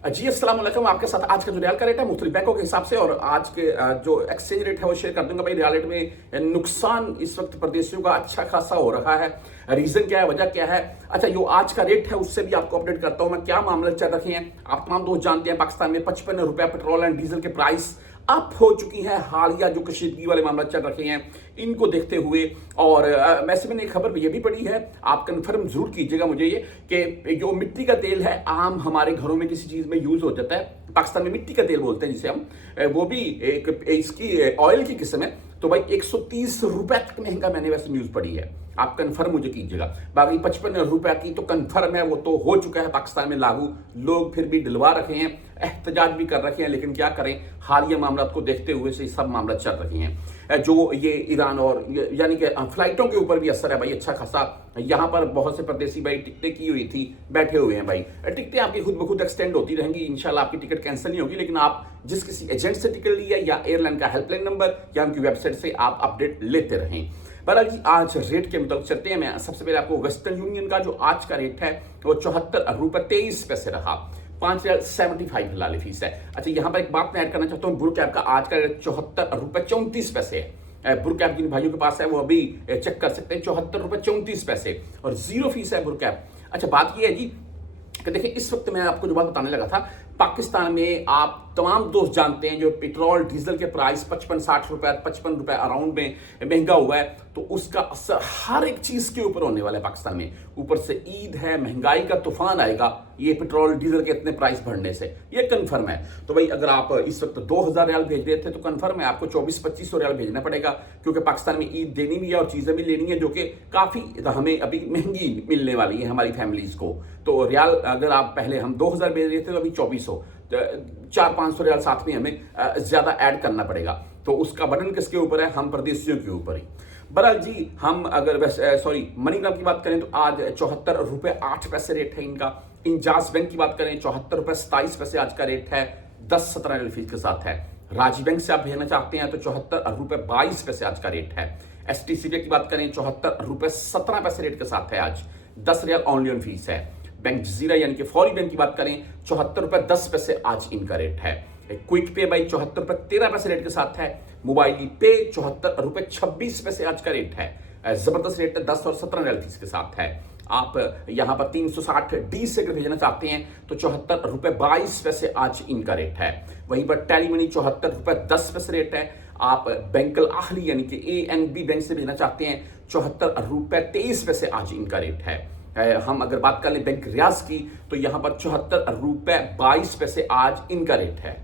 जी अस्सलाम वालेकुम। आपके साथ आज का जो रियाल का रेट है मुख्तलिफ बैंकों के हिसाब से और आज के जो एक्सचेंज रेट है वो शेयर कर दूंगा। भाई रियाल रेट में नुकसान इस वक्त परदेशियों का अच्छा खासा हो रहा है। रीजन क्या है, वजह क्या है? अच्छा, जो आज का रेट है उससे भी आपको अपडेट करता हूं मैं, क्या मामले चल रखे हैं। आप तमाम दोस्त जानते हैं पाकिस्तान में 55 रुपए पेट्रोल एंड डीजल के प्राइस अप हो चुकी है। हालिया जो कशीदगी वाले मामला चल रखे हैं इनको देखते हुए, और वैसे मैंने एक खबर ये भी पढ़ी है, आप कंफर्म जरूर कीजिएगा मुझे ये, कि जो मिट्टी का तेल है आम हमारे घरों में किसी चीज में यूज हो जाता है, पाकिस्तान में मिट्टी का तेल बोलते हैं जिसे हम, वो भी एक इसकी ऑयल की किस्म है। तो भाई 130 रुपए तक महंगा मैंने वैसे न्यूज पढ़ी है, आप कंफर्म मुझे कीजिएगा। बाकी 55 रुपए की तो कंफर्म है, वो तो हो चुका है पाकिस्तान में लागू। लोग फिर भी डलवा रखे हैं, एहतजाज भी कर रखे हैं, लेकिन क्या करें, हालिया मामला को देखते हुए से सब मामला चल रहे हैं। जो ये ईरान और यानी कि फ्लाइटों के ऊपर भी असर है भाई अच्छा खासा। यहाँ पर बहुत से परदेसी भाई टिकटें की हुई थी, बैठे हुए हैं भाई। टिकटें आपकी खुद ब खुद एक्सटेंड होती रहेंगी, इंशाल्लाह आपकी टिकट कैंसिल नहीं होगी, लेकिन आप जिस किसी एजेंट से टिकट ली है या एयरलाइन का हेल्पलाइन नंबर या उनकी वेबसाइट से आप अपडेट लेते रहें। बहरहाल जी, आज रेट के मुताबिक चलते हैं। मैं सबसे पहले आपको वेस्टर्न यूनियन का जो आज का रेट है वो 74 रुपए 23 पैसे रहा। 5.75 हिलाली फीस है। अच्छा, यहां पर एक बात मैं ऐड करना चाहता हूं, ब्रू कैब का आज का रेट 74 रुपए 34 पैसे है। ब्रू कैब जिन भाइयों के पास है वो अभी चेक कर सकते हैं, 74 रुपए 34 पैसे और जीरो फीस है ब्रू कैब। अच्छा, बात ये है जी कि देखिए, इस वक्त मैं आपको जो बात बताने लगा था, पाकिस्तान में आप तमाम दोस्त जानते हैं जो पेट्रोल डीजल के प्राइस 55-60 रुपए 55 रुपए अराउंड में महंगा हुआ है, तो उसका असर हर एक चीज के ऊपर होने वाला है पाकिस्तान में। ऊपर से ईद है, महंगाई का तूफान आएगा ये पेट्रोल डीजल के इतने प्राइस बढ़ने से, ये कंफर्म है। तो भाई अगर आप इस वक्त 2000 रियाल भेज रहे थे तो कंफर्म है आपको 2400-2500 रियाल भेजना पड़ेगा, क्योंकि पाकिस्तान में ईद देनी भी है और चीजें भी लेनी है जो कि काफी हमें अभी महंगी मिलने वाली है हमारी फैमिलीज को। तो रियाल अगर आप पहले हम 2000 भेज रहे थे तो अभी 2400, 400-500 रियाल साथ में हमें ज्यादा ऐड करना पड़ेगा। तो उसका बटन किसके ऊपर है? हम परदेशियों के ऊपर ही। बहरहाल जी, हम अगर मनीग्राम की बात करें तो आज 74 रुपए 8 पैसे रेट है इनका। इंजाज बैंक की बात करें 74 रुपए 27 पैसे आज का रेट है, 10-17 फीस के साथ है। राजी बैंक से आप भेजना चाहते हैं तो 74 रुपए 22 पैसे आज का रेट है। एसटीसीबी की बात करें 74 रुपए 17 पैसे रेट के साथ है आज, 10 रियाल ऑनली ऑन फीस है। बैंक जजीरा यानी कि फौरी बैंक की बात करें 74 रुपए 10 पैसे आज इनका रेट है। क्विक पे भाई 74 रुपए 13 पैसे रेट के साथ है। मोबाइल पे 74 रुपए 26 पैसे आज का रेट है। जबरदस्त रेट है, 10 और 17 रियाल फीस के साथ है। आप यहां पर 360 डी से अगर भेजना चाहते हैं तो 74 रुपए 22 पैसे आज इनका रेट है। वहीं पर टेलीमनी 74 रुपए 10 पैसे रेट है। आप बैंकल आहली यानी कि ANB बैंक से भेजना चाहते हैं 74 रुपए 23 पैसे आज इनका रेट है। हम अगर बात कर लें बैंक रियाज की तो यहां पर 74 रुपए 22 पैसे आज इनका रेट है।